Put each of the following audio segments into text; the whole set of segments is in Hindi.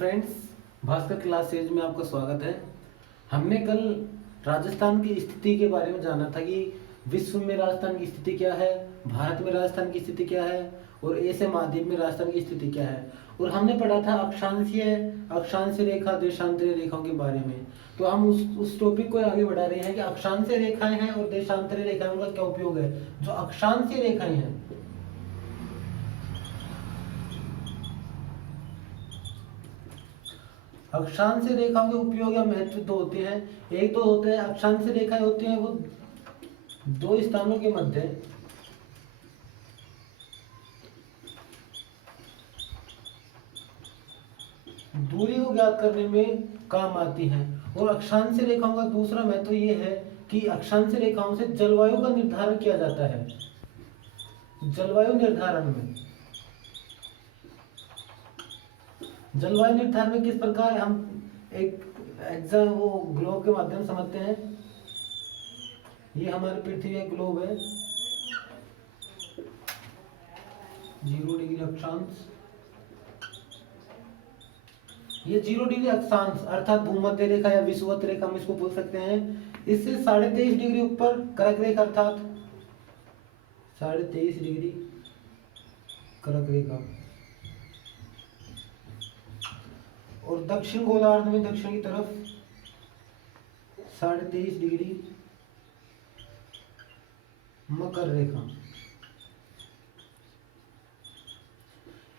फ्रेंड्स, भास्कर क्लासेज में आपका स्वागत है। हमने कल राजस्थान की स्थिति के बारे में जाना था कि विश्व में राजस्थान की स्थिति क्या है, भारत में राजस्थान की स्थिति क्या है और एशिया महाद्वीप में राजस्थान की स्थिति क्या है। और हमने पढ़ा था अक्षांशीय रेखा, देशांतरीय रेखाओं के बारे में। तो हम उस टॉपिक को आगे बढ़ा रहे हैं कि अक्षांशीय रेखाएं हैं और देशांतरीय रेखाएं, उनका क्या उपयोग है। जो अक्षांशीय रेखाएं हैं, अक्षांशीय रेखाओं के उपयोग या महत्व दो होते हैं। एक तो होते हैं अक्षांशीय रेखाएं होती हैं वो दो स्थानों के मध्य दूरी को ज्ञात करने में काम आती हैं। और अक्षांशीय रेखाओं का दूसरा महत्व ये है कि अक्षांशीय रेखाओं से जलवायु का निर्धारण किया जाता है। जलवायु निर्धारण में किस प्रकार हम एक वो ग्लोब के माध्यम से समझते हैं। ये हमारी पृथ्वी एक ग्लोब है, 0 डिग्री अक्षांश। ये 0 डिग्री अक्षांश अर्थात भूमध्य रेखा या विषुवत रेखा हम इसको बोल सकते हैं। इससे 23.5 डिग्री ऊपर कर्क रेखा अर्थात 23.5 डिग्री कर्क रेखा। और दक्षिण गोलार्ध में दक्षिण की तरफ 23.5 डिग्री मकर रेखा।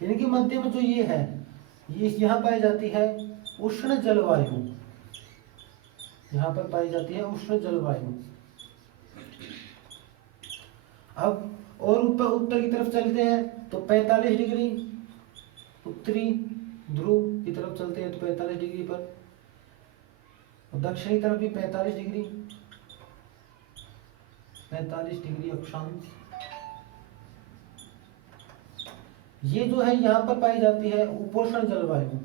इनके मध्य में जो ये है, ये यहाँ पाई जाती है उष्ण जलवायु। यहाँ पर पाई जाती है उष्ण जलवायु। अब और उत्तर की तरफ चलते हैं तो 45 डिग्री उत्तरी ध्रुव की तरफ चलते हैं तो 45 डिग्री पर, और दक्षिण की तरफ भी 45 डिग्री अक्षांश। ये जो है यहाँ पर पाई जाती है उपोष्ण जलवायु।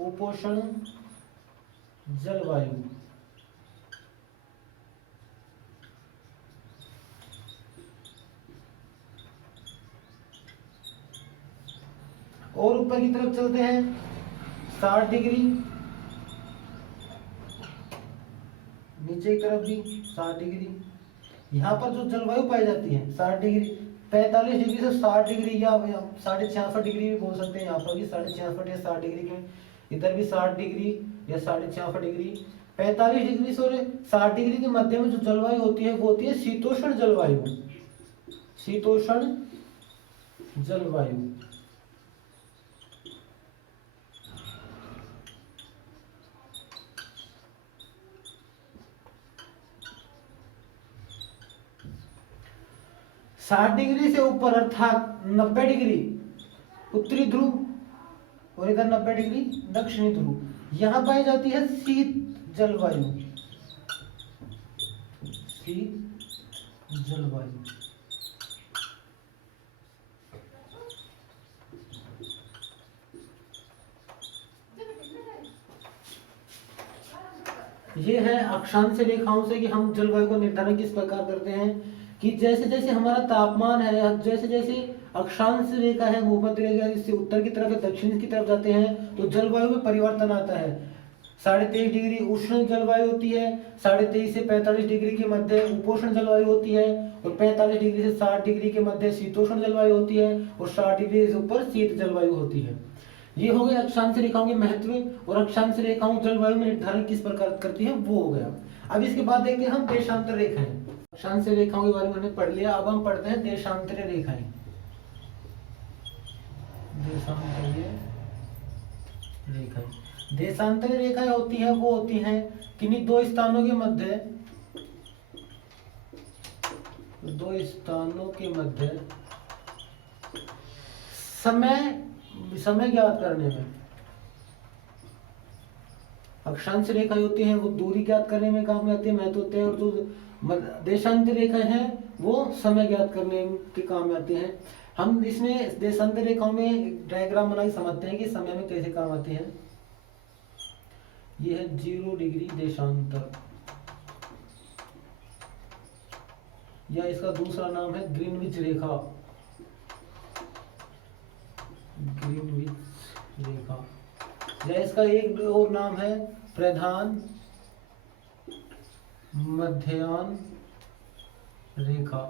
उपोष्ण जलवायु और ऊपर की तरफ चलते हैं 60 डिग्री, नीचे की तरफ भी 60 डिग्री। यहाँ पर जो जलवायु पाई जाती है 60 डिग्री, 45 डिग्री से 60 डिग्री या 66.5 डिग्री भी बोल सकते हैं। यहाँ पर भी 66.5 या 60 डिग्री के, इधर भी 60 डिग्री या 66.5 डिग्री। 45 डिग्री से 60 डिग्री के मध्य में जो जलवायु होती है वो होती है शीतोष्ण जलवायु। शीतोष्ण जलवायु 60 डिग्री से ऊपर अर्थात 90 डिग्री उत्तरी ध्रुव और इधर 90 डिग्री दक्षिणी ध्रुव, यहां पाई जाती है शीत जलवायु। शीत जलवायु ये है अक्षांशीय रेखाओं से कि हम जलवायु का निर्धारण किस प्रकार करते हैं कि जैसे जैसे हमारा तापमान है, जैसे जैसे अक्षांश रेखा है, भूमध्य रेखा इससे उत्तर की तरफ या दक्षिण की तरफ जाते हैं तो जलवायु में परिवर्तन आता है। 23.5 डिग्री उष्ण जलवायु होती है, 23.5 से 45 डिग्री के मध्य उपोष्ण जलवायु होती है, और 45 डिग्री से 60 डिग्री के मध्य शीतोष्ण जलवायु होती है, और 60 डिग्री से ऊपर शीत जलवायु होती है। ये हो गए अक्षांश रेखाओं के महत्व और अक्षांश रेखाओं जलवायु में निर्धारण किस प्रकार करती है वो हो गया। अब इसके बाद देखते हैं हम देशांतर रेखाएं। अक्षांशीय रेखाओं के बारे में हमने पढ़ लिया, अब हम पढ़ते हैं देशांतरीय रेखाएं। देशांतरीय रेखाएं होती हैं वो होती हैं किन्हीं दो स्थानों के मध्य समय ज्ञात करने में। अक्षांश रेखाएं होती हैं वो दूरी ज्ञात करने में काम में आती है, महत्व होते हैं। और जो देशांतर रेखाएं हैं वो समय ज्ञात करने के काम में आते हैं। हम इसमें देशांतर रेखाओं में डायग्राम बना के समझते हैं कि समय में कैसे काम आते हैं। ये है 0 डिग्री देशांतर, या इसका दूसरा नाम है ग्रीनविच रेखा। ग्रीनविच रेखा इसका एक और नाम है प्रधान मध्याह्न रेखा।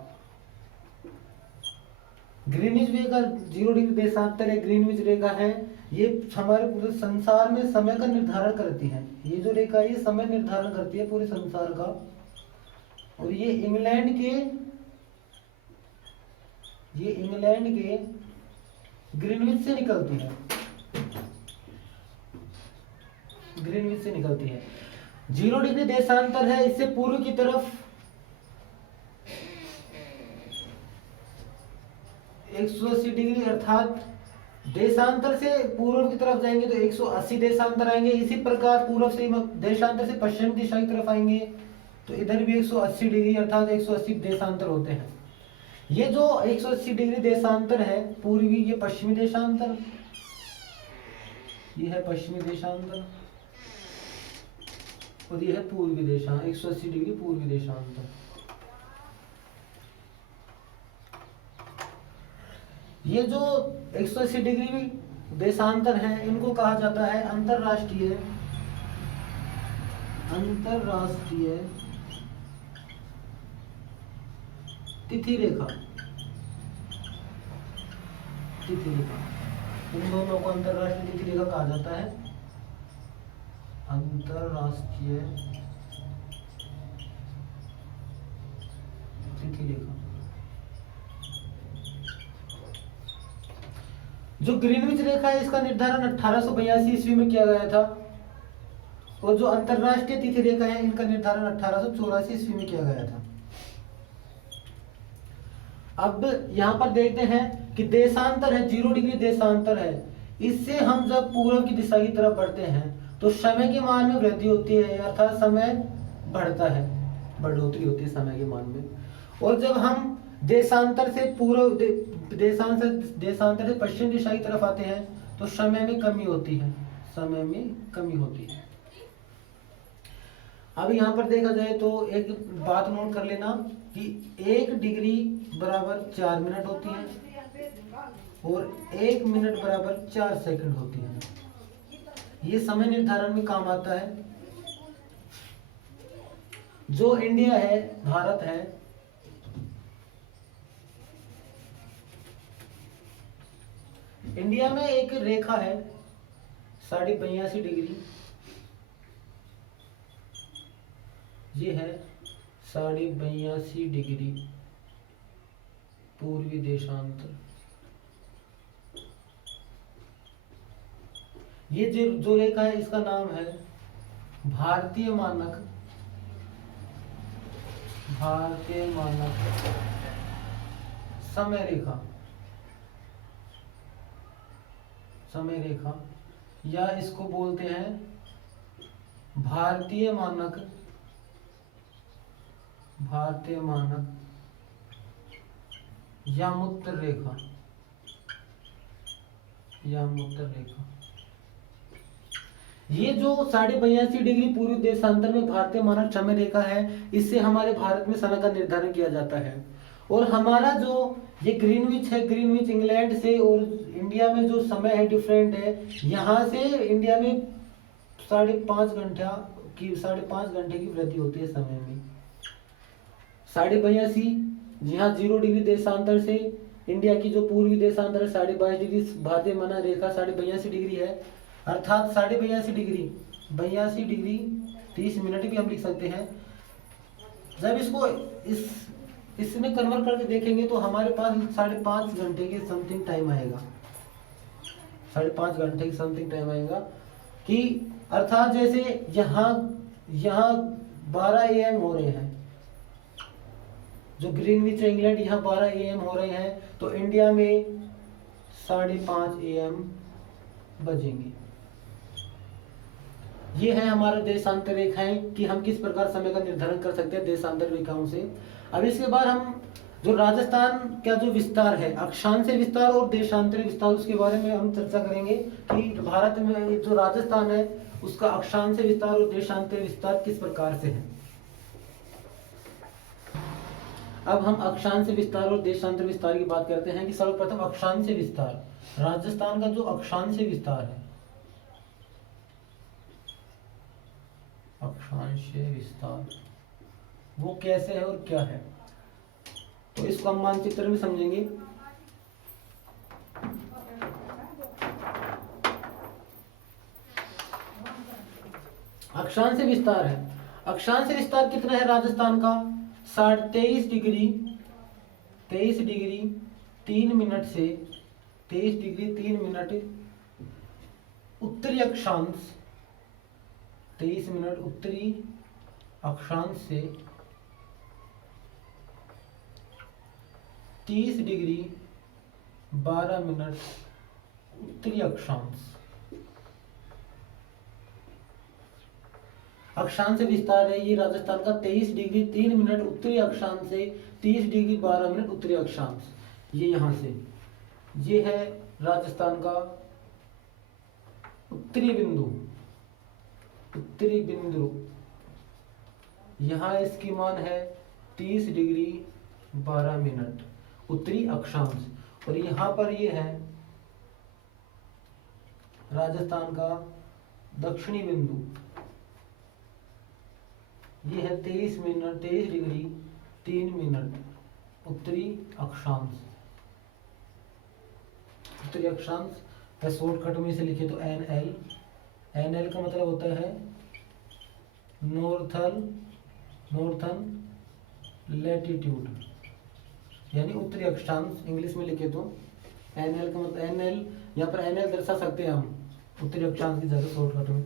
ग्रीनिच रेखा 0 डिग्री देशांतर है, ग्रीनिच रेखा है, ये हमारे पूरे संसार में समय का निर्धारण करती है। ये जो रेखा है ये समय निर्धारण करती है पूरे संसार का। और ये इंग्लैंड के ग्रीनविच से निकलती है, ग्रीनविच से निकलती है। 0 डिग्री देशांतर है, इससे पूर्व की तरफ 180 डिग्री, अर्थात देशांतर से पूर्व की तरफ जाएंगे तो 180 देशांतर आएंगे। इसी प्रकार पूर्व से देशांतर से पश्चिम दिशा की तरफ आएंगे तो इधर भी 180 डिग्री अर्थात 180 देशांतर होते हैं। ये जो 180 डिग्री देशांतर है पूर्वी, ये पश्चिमी देशांतर, ये है पश्चिमी देशांतर, और ये है पूर्वी देशांतर, 180 डिग्री पूर्वी देशांतर। ये जो 180 डिग्री देशांतर है इनको कहा जाता है अंतरराष्ट्रीय तिथि रेखा। इन दोनों को अंतरराष्ट्रीय तिथि रेखा कहा जाता है, अंतरराष्ट्रीय तिथि रेखा। जो ग्रीनविच रेखा है इसका निर्धारण 1882 ईस्वी में किया गया था, और जो अंतरराष्ट्रीय तिथि रेखा है इनका निर्धारण 1884 ईस्वी में किया गया था। अब यहाँ पर देखते हैं कि देशांतर है, 0 डिग्री देशांतर है, इससे हम जब पूर्व की दिशा की तरफ बढ़ते हैं तो समय के मान में वृद्धि होती है, अर्थात समय बढ़ता है, बढ़ोतरी होती है समय के मान में। और जब हम देशांतर से पूर्व देशांतर से पश्चिम दिशा की तरफ आते हैं तो समय में कमी होती है, समय में कमी होती है। अब यहाँ पर देखा जाए तो एक बात नोट कर लेना कि 1 डिग्री बराबर 4 मिनट होती है और 1 मिनट बराबर 4 सेकंड होती है। ये समय निर्धारण में काम आता है। जो इंडिया है, भारत है, इंडिया में एक रेखा है 82.5 डिग्री, ये है 82.5 डिग्री पूर्वी देशांतर। ये जो रेखा है इसका नाम है भारतीय मानक समय रेखा, या इसको बोलते हैं भारतीय मानक यामोत्तर रेखा। ये जो 82.5 डिग्री पूर्वी देशांतर में भारतीय मानक समय रेखा है, इससे हमारे भारत में समय का निर्धारण किया जाता है। और हमारा जो ये ग्रीनविच है, ग्रीनविच इंग्लैंड से और इंडिया में जो समय है डिफरेंट है। यहाँ से इंडिया में 5.5 घंटे की वृद्धि होती है समय में। 82.5 यहाँ 0 डिग्री देशांतर से इंडिया की जो पूर्वी देशांतर है 22.5 डिग्री, भारतीय मानक रेखा 82.5 डिग्री है, अर्थात 82.5 डिग्री 30 मिनट भी हम लिख सकते हैं। जब इसको इसमें कन्वर्ट करके देखेंगे तो हमारे पास 5.5 घंटे के समथिंग टाइम आएगा, 5.5 घंटे की समथिंग टाइम आएगा कि अर्थात जैसे यहाँ 12 AM हो रहे हैं, जो ग्रीनविच इंग्लैंड यहाँ 12 AM हो रहे हैं, तो इंडिया में 5:30 AM बजेंगे। ये है हमारा देशांतर रेखाएं कि हम किस प्रकार समय का निर्धारण कर सकते हैं देशांतर रेखाओं से। अब इसके बाद हम जो राजस्थान का जो विस्तार है, अक्षांश विस्तार और देशांतर विस्तार, उसके बारे में हम चर्चा करेंगे कि भारत में जो राजस्थान है उसका अक्षांश विस्तार और देशांतर विस्तार किस प्रकार से है। अब हम अक्षांश विस्तार और देशांतर विस्तार की बात करते हैं कि सर्वप्रथम अक्षांश विस्तार, राजस्थान का जो अक्षांश विस्तार है, अक्षांशीय विस्तार वो कैसे है और क्या है, तो इसको हम मानचित्र में समझेंगे। अक्षांश विस्तार है, अक्षांश विस्तार कितना है राजस्थान का, 23 डिग्री 3 मिनट से 23 डिग्री 3 मिनट उत्तरी अक्षांश, 23 मिनट उत्तरी अक्षांश से 30 डिग्री 12 मिनट उत्तरी अक्षांश। अक्षांश विस्तार है ये राजस्थान का 23 डिग्री 3 मिनट उत्तरी अक्षांश से 30 डिग्री 12 मिनट उत्तरी अक्षांश। ये यहां से ये है राजस्थान का उत्तरी बिंदु, उत्तरी बिंदु यहां इसकी मान है 30 डिग्री 12 मिनट उत्तरी अक्षांश, और यहां पर ये है राजस्थान का दक्षिणी बिंदु, ये है 23 डिग्री 3 मिनट उत्तरी अक्षांश। उत्तरी अक्षांश या शॉर्टकट में से लिखे तो NL का मतलब होता है नॉर्थन लैटिट्यूड, यानी उत्तरी अक्षांश। इंग्लिश में लिखे तो NL का मतलब NL, यहाँ पर NL दर्शा सकते हैं हम उत्तरी अक्षांश की जगह शॉर्टकट में।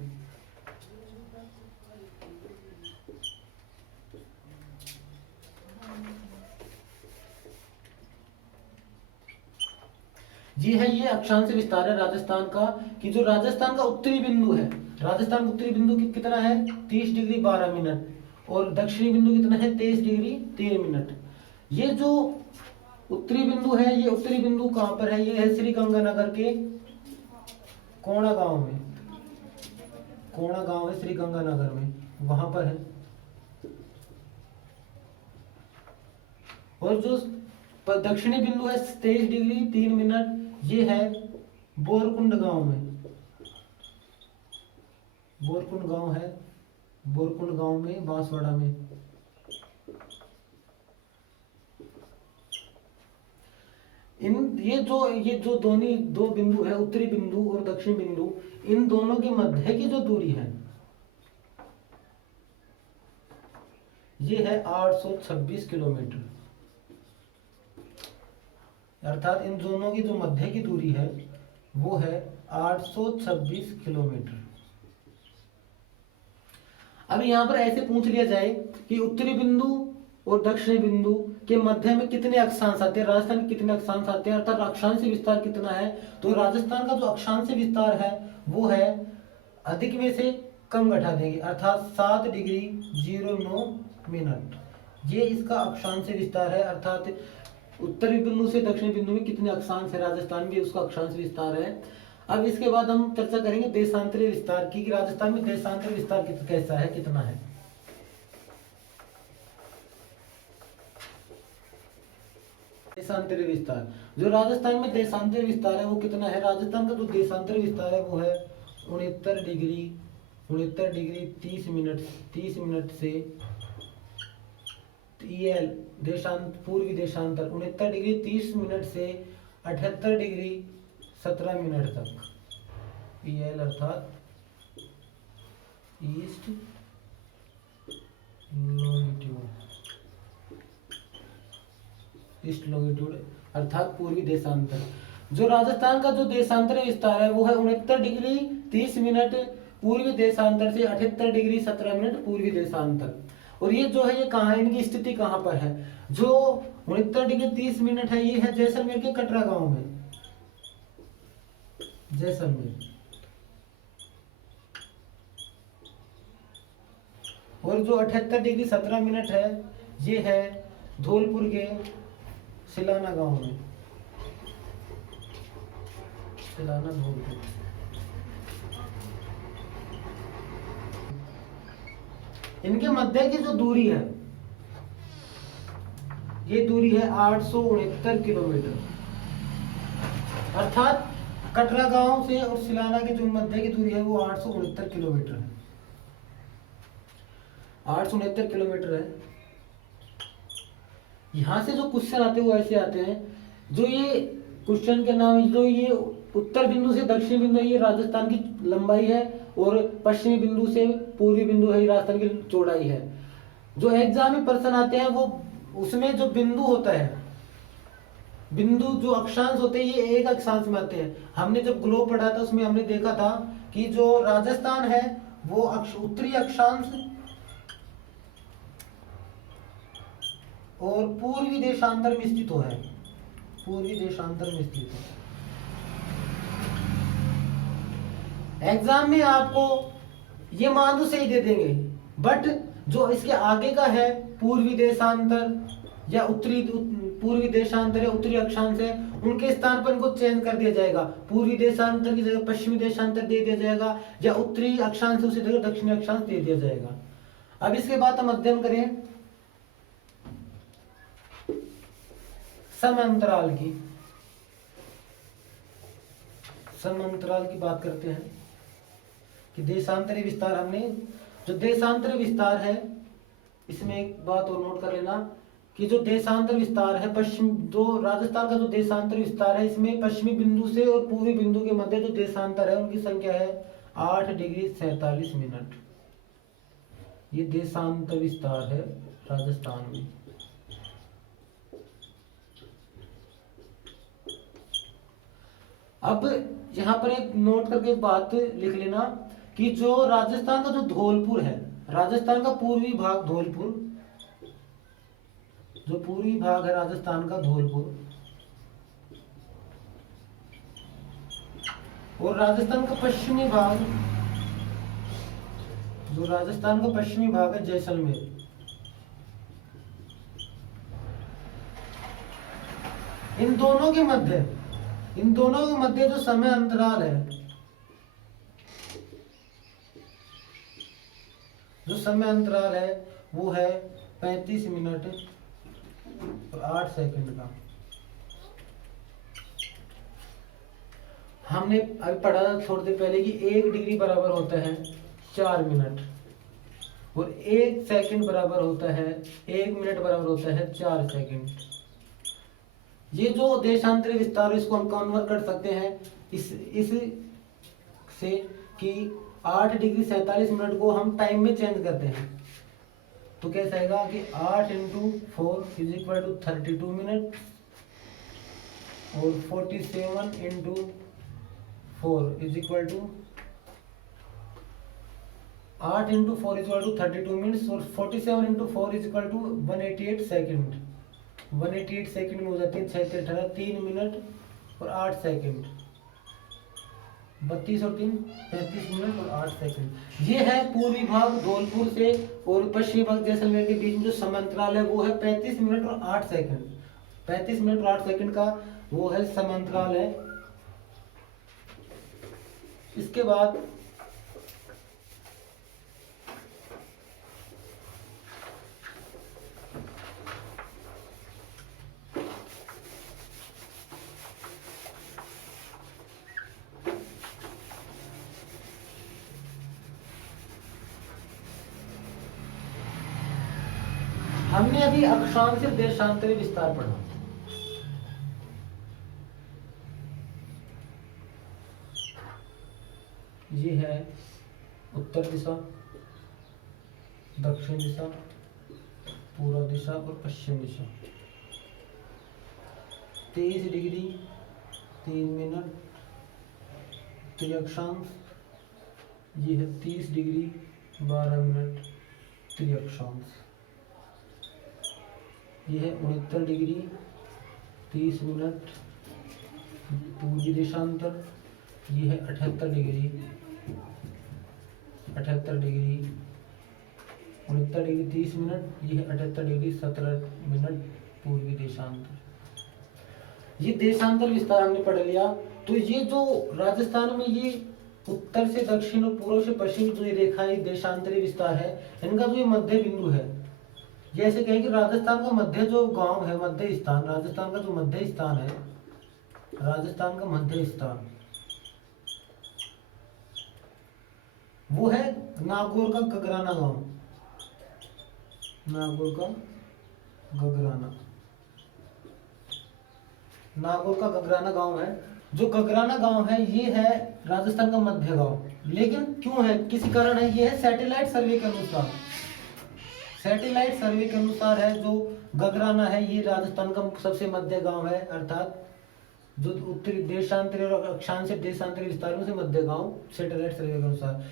जी है, ये अक्षांश विस्तार है राजस्थान का, कि जो राजस्थान का उत्तरी बिंदु है, राजस्थान का उत्तरी बिंदु कितना है 30 डिग्री 12 मिनट, और दक्षिणी बिंदु कितना है 23 डिग्री 3 मिनट। ये जो उत्तरी बिंदु है, ये उत्तरी बिंदु कहां पर है, ये है श्रीगंगानगर के कोणा गांव में, कोणा गांव है श्रीगंगानगर में, वहां पर है। और जो दक्षिणी बिंदु है 23 डिग्री 3 मिनट, ये है बोरकुंड गांव में, बोरकुंड गांव है, बोरकुंड गांव में बांसवाड़ा में। ये जो दो बिंदु है, उत्तरी बिंदु और दक्षिणी बिंदु, इन दोनों के मध्य की जो दूरी है ये है 826 किलोमीटर, अर्थात इन दोनों की जो मध्य की दूरी है वो है 826 किलोमीटर। अब यहाँ पर ऐसे पूछ लिया जाए कि उत्तरी बिंदु और दक्षिणी बिंदु के मध्य में कितने अक्षांश आते हैं, राजस्थान में कितने अक्षांश आते हैं, अर्थात अक्षांश विस्तार कितना है, तो राजस्थान का जो अक्षांश विस्तार है वो है, अधिक में से कम घटा देंगे, अर्थात 7 डिग्री 09 मिनट, ये इसका अक्षांश विस्तार है। अर्थात उत्तरी बिंदु से दक्षिणी बिंदु में कितने अक्षांश है राजस्थान में, उसका अक्षांश विस्तार है। अब इसके बाद हम चर्चा करेंगे देशांतरीय विस्तार की, कि राजस्थान में देशांतरीय विस्तार कैसा है, कितना है। देशांतरीय विस्तार, जो राजस्थान में देशांतरीय विस्तार है वो कितना है, राजस्थान का जो देशांतरीय विस्तार है वो है 69 डिग्री 30 मिनट से पूर्वी देशांतर 69 डिग्री 30 मिनट से 78 डिग्री 17 मिनट तक, PL अर्थात ईस्ट लॉन्गिट्यूड अर्थात पूर्वी देशांतर। जो राजस्थान का जो देशांतरीय विस्तार है वो है 69 डिग्री 30 मिनट पूर्वी देशांतर से 78 डिग्री 17 मिनट पूर्वी देशांतर। और ये जो है ये कहाँ है, इनकी स्थिति कहाँ पर है, जो 69 डिग्री 30 मिनट है ये है जैसलमेर के कटरा गांव में, जैसलमेर। और जो 78 डिग्री 17 मिनट है ये है धौलपुर के सिलाना गांव में, सिलाना धौलपुर। इनके मध्य की जो दूरी है ये दूरी है 869 किलोमीटर, अर्थात कटरा गांव से और सिलाना की जो मध्य की दूरी है वो 869 किलोमीटर है। 869 किलोमीटर है। यहाँ से जो क्वेश्चन आते हैं वो ऐसे आते हैं, जो ये क्वेश्चन के नाम, जो ये उत्तर बिंदु से दक्षिण बिंदु, ये राजस्थान की लंबाई है, और पश्चिमी बिंदु से पूर्वी बिंदु है, ये राजस्थान की चौड़ाई है। जो एग्जाम में प्रश्न आते हैं वो उसमें जो बिंदु होता है, बिंदु जो अक्षांश होते हैं, ये एक अक्षांश में आते हैं। हमने जब ग्लोब पढ़ा था उसमें हमने देखा था कि जो राजस्थान है वो उत्तरी अक्षांश और पूर्वी देशांतर में स्थित है, पूर्वी देशांतर में स्थित है। एग्जाम में आपको ये मान तो सही दे देंगे, बट जो इसके आगे का है पूर्वी देशांतर या उत्तरी, पूर्वी देशांतर या उत्तरी अक्षांश है, उनके स्थान पर इनको चेंज कर दिया जाएगा। पूर्वी देशांतर की जगह पश्चिमी देशांतर दे दिया जाएगा, या उत्तरी अक्षांश उसी जगह दक्षिणी अक्षांश दे दिया जाएगा। अब इसके बाद हम अध्ययन करें समांतराल की। समांतराल की बात करते हैं कि देशांतरी विस्तार, हमने जो देशांतरी विस्तार है, इसमें एक बात और नोट कर लेना कि जो देशांतर विस्तार है, पश्चिम, जो राजस्थान का जो देशांतर विस्तार है, इसमें पश्चिमी बिंदु से और पूर्वी बिंदु के मध्य जो देशांतर है उनकी संख्या है 8 डिग्री 47 मिनट। ये देशांतर विस्तार है राजस्थान में। अब यहाँ पर एक नोट करके बात लिख लेना कि जो राजस्थान का जो धौलपुर है, राजस्थान का पूर्वी भाग धौलपुर, जो पूर्वी भाग है राजस्थान का धौलपुर, और राजस्थान का पश्चिमी भाग, जो राजस्थान का पश्चिमी भाग है जैसलमेर, इन दोनों के मध्य जो समय अंतराल है, जो समय अंतराल है वो है 35 मिनट और 8 सेकंड का। हमने अभी पढ़ा थोड़ी देर पहले कि 1 डिग्री बराबर होता है 4 मिनट, और 1 सेकंड बराबर होता है, 1 मिनट बराबर होता है 4 सेकंड। ये जो देशांतरी विस्तार, इसको हम कन्वर्ट कर सकते हैं इस से कि 8 डिग्री 47 मिनट को हम टाइम में चेंज करते हैं, तो कैसा आएगा कि 8 × 4 इज इक्वल टू 32 मिनट, और 47 × 4 is equal to 8 × 4 is equal to 32 minutes, और 47 × 4 is equal to 188 second. 188 second में हो जाती है 6 से 18 3 मिनट और 8 सेकंड, 32 और 3 35 मिनट और 8 सेकंड। ये है पूर्वी भाग धौलपुर से और पश्चिमी भाग जैसलमेर के बीच में जो समांतराल है वो है 35 मिनट और 8 सेकंड। 35 मिनट और 8 सेकंड का वो है समांतराल है। इसके बाद हमने अभी अक्षांश से देशांतरी विस्तार पढ़ा। ये है उत्तर दिशा, दक्षिण दिशा, पूर्व दिशा और पश्चिम दिशा। 23 डिग्री 3 मिनट त्रिअक्षांश, ये है 30 डिग्री 12 मिनट त्रिअक्षांश। यह है 69 डिग्री 30 मिनट पूर्वी देशांतर। यह है 78 डिग्री 30 मिनट। यह है 78 डिग्री 17 मिनट पूर्वी देशांतर। ये देशांतर विस्तार हमने पढ़ लिया। तो ये जो राजस्थान में ये उत्तर से दक्षिण और पूर्व से पश्चिम जो ये रेखा है देशांतरी विस्तार है, इनका जो ये मध्य बिंदु है, जैसे कहें कि राजस्थान का मध्य जो गांव है, मध्य स्थान, राजस्थान का जो मध्य स्थान है, राजस्थान का मध्य स्थान वो है नागौर का गगराना गांव। नागौर का गगराना, नागौर का गगराना गांव है। जो गगराना गांव है ये है राजस्थान का मध्य गांव, लेकिन क्यों है, किसी कारण है, ये है सैटेलाइट सर्वे के अनुसार, सैटेलाइट सर्वे के अनुसार है जो गगराना है ये राजस्थान का सबसे मध्य गांव है, अर्थात जो उत्तरी देशांतरी और अक्षांश देशांतरी विस्तारों से मध्य गांव सैटेलाइट सर्वे के अनुसार।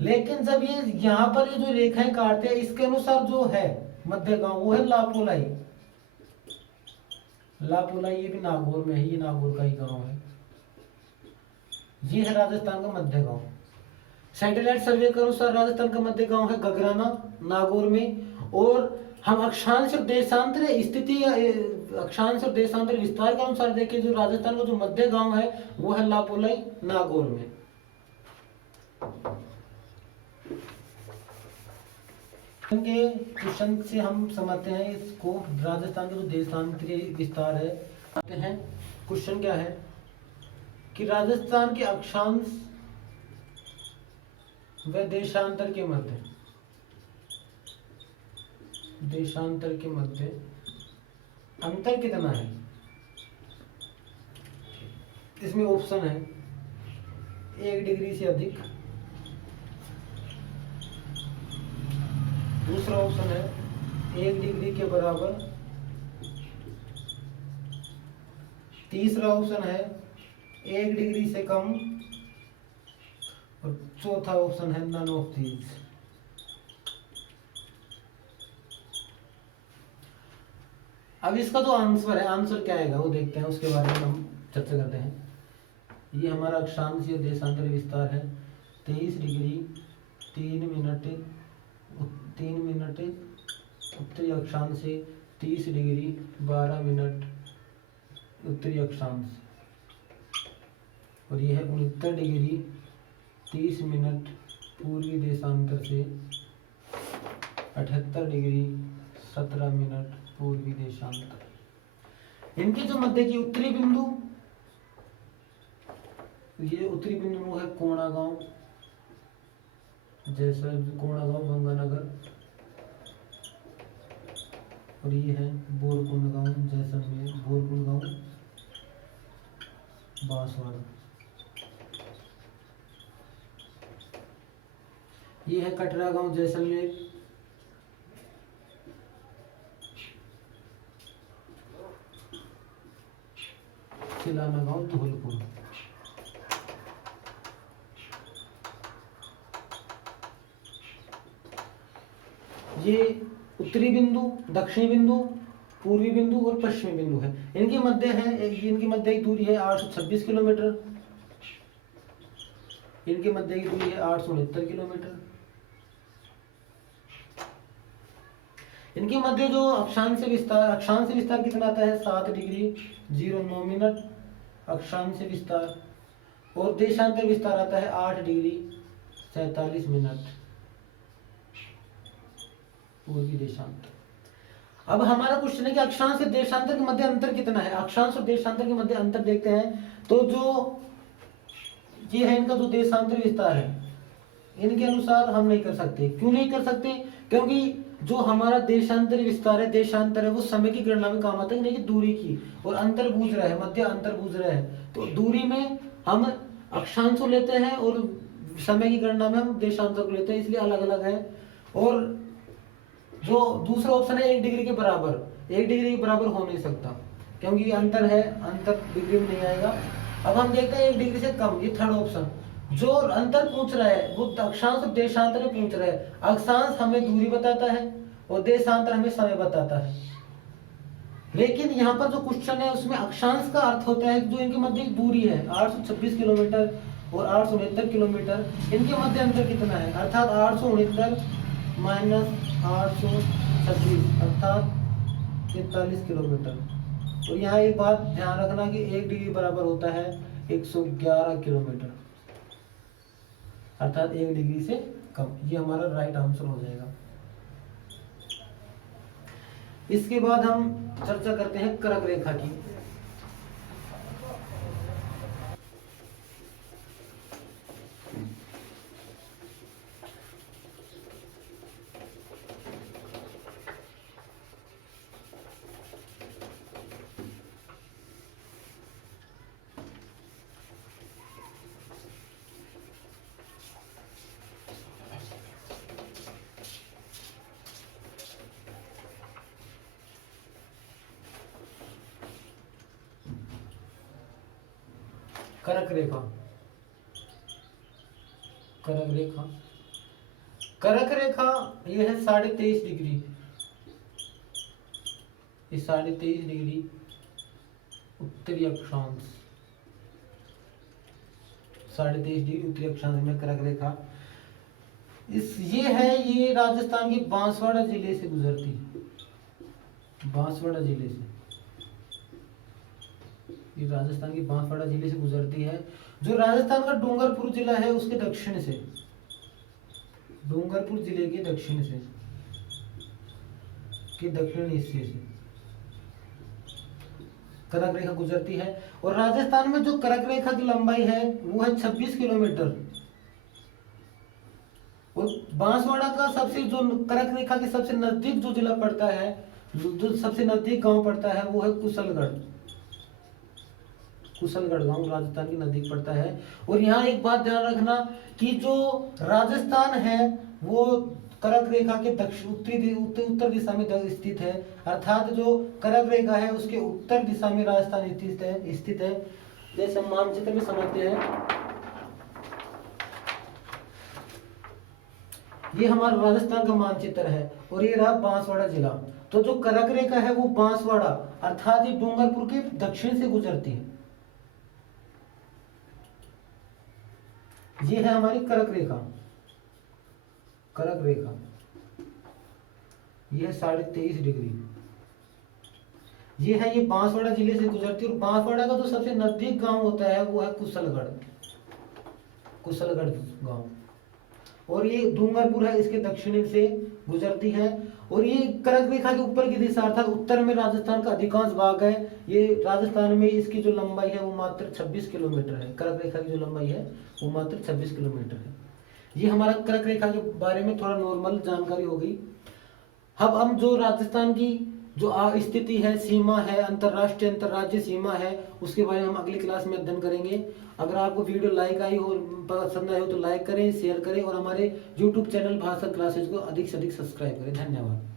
लेकिन जब ये यहाँ पर ये जो रेखाएं काटते हैं इसके अनुसार जो है मध्य गांव वो है लापोलाई, लापोलाई ये भी नागौर में है, ये नागौर का ही गांव है, ये है राजस्थान का मध्य गांव। सैटेलाइट सर्वे के अनुसार राजस्थान का मध्य गांव है गगराना नागौर में, और हम अक्षांश और देशांतर स्थिति, अक्षांश और देशांतर विस्तार के अनुसार देखें जो राजस्थान का जो मध्य गांव है वो है लापोलाई नागौर में। के क्वेश्चन से हम समझते हैं इसको, राजस्थान का जो देशांतरीय विस्तार है आते हैं। क्वेश्चन क्या है कि राजस्थान के अक्षांश व देशांतर के मध्य, देशांतर के मध्य अंतर कितना है। इसमें ऑप्शन है 1 डिग्री से अधिक, दूसरा ऑप्शन है 1 डिग्री के बराबर, तीसरा ऑप्शन है 1 डिग्री से कम, और चौथा ऑप्शन है नन ऑफ दीज। अब इसका जो आंसर है, आंसर क्या आएगा वो देखते हैं, उसके बारे में हम चर्चा करते हैं। ये हमारा अक्षांश या देशांतर विस्तार है 23 डिग्री 3 मिनट उत्तरी अक्षांश से 30 डिग्री 12 मिनट उत्तरी अक्षांश, और यह है 69 डिग्री 30 मिनट पूर्वी देशांतर से 78 डिग्री 17 मिनट पूर्वी देशांतर। इनके जो मध्य की उत्तरी बिंदु, ये उत्तरी बिंदु है कोणागांव, जैसा कोणागांव गंगानगर, और ये है बोरकुंड गांव जैसलमेर, बोरकुंड गांव बांसवाड़ा, ये है कटरा गांव जैसलमेर, खिलाना गांव धौलपुर। ये उत्तरी बिंदु, दक्षिणी बिंदु, पूर्वी बिंदु और पश्चिमी बिंदु है। इनके मध्य है, इनके मध्य की दूरी है 826 किलोमीटर, इनके मध्य की दूरी है 869 किलोमीटर। इनके मध्य जो अक्षांश विस्तार कितना आता है 7 डिग्री 09 मिनट अक्षांश विस्तार, और देशांतर विस्तार आता है 8 डिग्री 47 मिनट पूर्वी देशांतर। अब हमारा क्वेश्चन है कि अक्षांश से देशांतर के मध्य अंतर कितना है। अक्षांश और देशांतर के मध्य अंतर देखते हैं, तो जो ये है इनका जो देशांतर विस्तार है, इनके अनुसार हम नहीं कर सकते। क्यों नहीं कर सकते? क्योंकि जो हमारा देशांतर विस्तार है, देशांतर है, वो समय की गणना में काम आता है, नहीं कि दूरी की, और अंतर बूझ रहा है, मध्य अंतर बूझ रहा है। तो दूरी में हम अक्षांश को लेते हैं और समय की गणना में हम देशांतर को लेते हैं, इसलिए अलग अलग है। और जो दूसरा ऑप्शन है 1 डिग्री के बराबर, 1 डिग्री के बराबर हो नहीं सकता, क्योंकि अंतर है, अंतर डिग्री में नहीं आएगा। अब हम देखते हैं 1 डिग्री से कम, ये थर्ड ऑप्शन। जो अंतर पूछ रहा है वो अक्षांश और देशांतर में पूछ रहा है। अक्षांश हमें दूरी बताता है और देशांतर हमें समय बताता है। लेकिन यहाँ पर जो क्वेश्चन है उसमें अक्षांश का अर्थ होता है जो इनके मध्य की दूरी है 826 किलोमीटर और 869 किलोमीटर, इनके मध्य अंतर कितना है, अर्थात 869 - 826 अर्थात 43 किलोमीटर। तो यहाँ एक बात ध्यान रखना कि 1 डिग्री बराबर होता है 111 किलोमीटर, अर्थात 1 डिग्री से कम। ये हमारा राइट आंसर हो जाएगा। इसके बाद हम चर्चा करते हैं कर्क रेखा की। कर्क रेखा, कर्क रेखा, कर्क रेखा ये है 23.5 डिग्री, ये 23.5 डिग्री उत्तरी अक्षांश, 23.5 डिग्री उत्तरी अक्षांश में कर्क रेखा। ये राजस्थान के बांसवाड़ा जिले से गुजरती है, बांसवाड़ा जिले से, ये राजस्थान के बांसवाड़ा जिले से गुजरती है, जो राजस्थान का डूंगरपुर जिला है उसके दक्षिण से, डूंगरपुर जिले के दक्षिण से, के दक्षिण हिस्से से कर्क रेखा गुजरती है। और राजस्थान में जो कर्क रेखा की लंबाई है वो है 26 किलोमीटर। और बांसवाड़ा का सबसे जो कर्क रेखा के सबसे नजदीक जो जिला पड़ता है, जो सबसे नजदीक गांव पड़ता है वो है कुशलगढ़, कुशलगढ़ गांव राजस्थान के नजदीक पड़ता है। और यहाँ एक बात ध्यान रखना कि जो राजस्थान है वो कर्क रेखा के दक्षिण उत्तर दिशा में स्थित है, अर्थात जो कर्क रेखा है उसके उत्तर दिशा में राजस्थान स्थित है। जैसे हम मानचित्र में समझते हैं, ये हमारा राजस्थान का मानचित्र है और ये रहा बांसवाड़ा जिला। तो जो कर्क रेखा है वो बांसवाड़ा अर्थात ये डूंगरपुर के दक्षिण से गुजरती है। ये है हमारी कर्क रेखा, कर्क रेखा ये है 23.5 डिग्री, ये है, ये बांसवाड़ा जिले से गुजरती है। और बांसवाड़ा का जो सबसे नजदीक गांव होता है वो है कुशलगढ़, कुशलगढ़ गांव। और ये डूंगरपुर है, इसके दक्षिण से गुजरती है। और ये कर्क रेखा के ऊपर की दिशा अर्थात उत्तर में राजस्थान का अधिकांश भाग है। ये राजस्थान में इसकी जो लंबाई है वो मात्र 26 किलोमीटर है, कर्क रेखा की जो लंबाई है वो मात्र 26 किलोमीटर है। ये हमारा कर्क रेखा के बारे में थोड़ा नॉर्मल जानकारी हो गई। अब हम जो राजस्थान की जो स्थिति है, सीमा है, अंतरराष्ट्रीय अंतरराज्य सीमा है, उसके बारे में हम अगली क्लास में अध्ययन करेंगे। अगर आपको वीडियो लाइक आई हो, पसंद आए हो तो लाइक करें, शेयर करें और हमारे YouTube चैनल भाषा क्लासेज को अधिक से अधिक सब्सक्राइब करें। धन्यवाद।